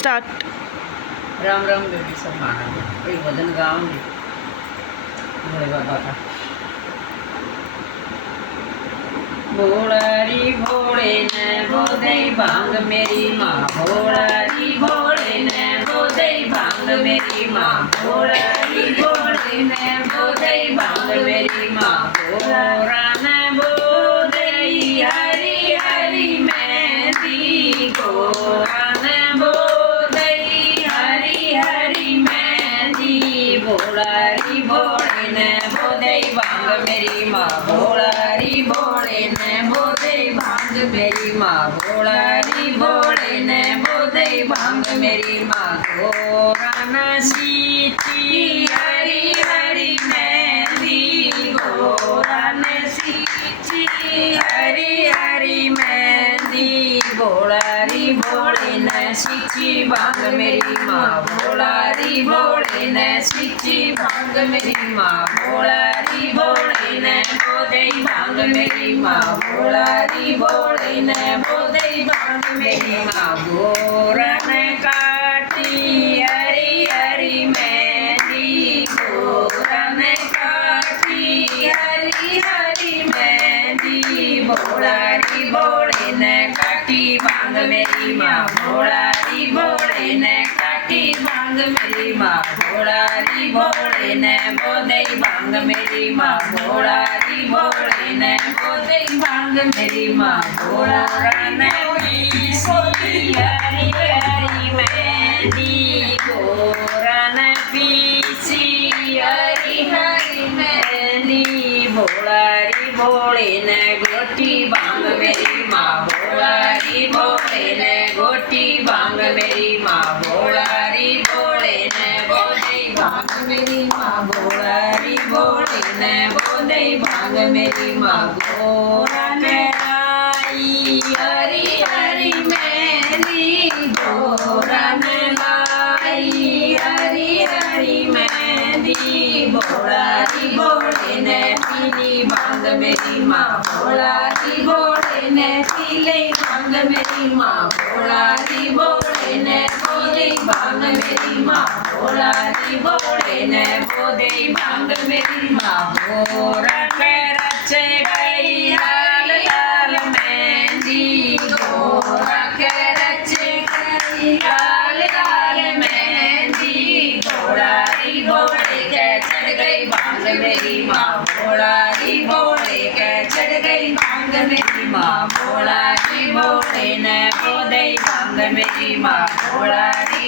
Start. Ram Ram बेटी सब माना एक भजन गाऊंगी भोले बाबा का। भोलारी भोले ने बोधे भांग मेरी माँ, भोलारी भोले ने बोधे भांग मेरी माँ, भोलारी भोले ने बोधे भांग मेरी माँ, भोला ने बोधे हरी हरी मेहंदी, भोला ने बोधे हरी हरी मेहंदी, भोलारी भोले ने बोधे भांग मेरी माँ, भोलारी भोले ने बोधे भांग मेरी माँ, भोलारी भोले ने बोधे भांग मेरी माँ, घोरन सींची हरी हरी मेहंदी, घोरन सींची हरी हरी मेहंदी, भोलारी भोले ने सींची भांग मेरी माँ, भोलारी भोले ने सींची भांग मेरी माँ, भोलारी भोले ने बोधे भांग मेरी माँ, भोलारी भोले ने बोधे भांग मेरी माँ, घोरन काटी हरी हरी मेहंदी, घोरन काटी हरी हरी मेहंदी, भोलारी भोले ने काटी भांग मेरी माँ, भोलारी भोले ने काटी भांग मेरी माँ, भोलारी भोले ने बोधे भांग मेरी माँ, भोलारी भोले ने बोधे भांग मेरी माँ, घोरन पीसी हरी हरी मेहंदी, घोरन पीसी हरी हरी मेहंदी, भोलारी भोले ने गोटी भांग मेरी माँ, भोलारी भोले ने गोटी भांग मेरी माँ, भोलारी भोले ने बोधे भांग मेरी माँ, भोलारी भोले ने बोधे भांग मेरी माँ, घोरन लाई हरी हरी मेहंदी, घोरन लाई हरी हरी मेहंदी, भोलारी भोले ने पीली भांग मेरी माँ, भोलारी भोले ने पीले भांग मेरी माँ, भोलारी भोले ने बोधे भांग मेरी माँ, भोलारी भोले ने बोधे भांग मेरी माँ, घोरन रचे गई लाल लाल मेहंदी, घोरन रचे गई लाल लाल मेहंदी, भोलारी भोले के चढ़ गई भांग मेरी माँ, भोलारी भोले के चढ़ गई भांग मेरी माँ, भोलारी भोले ने बोधे भांग मेरी माँ, भोलारी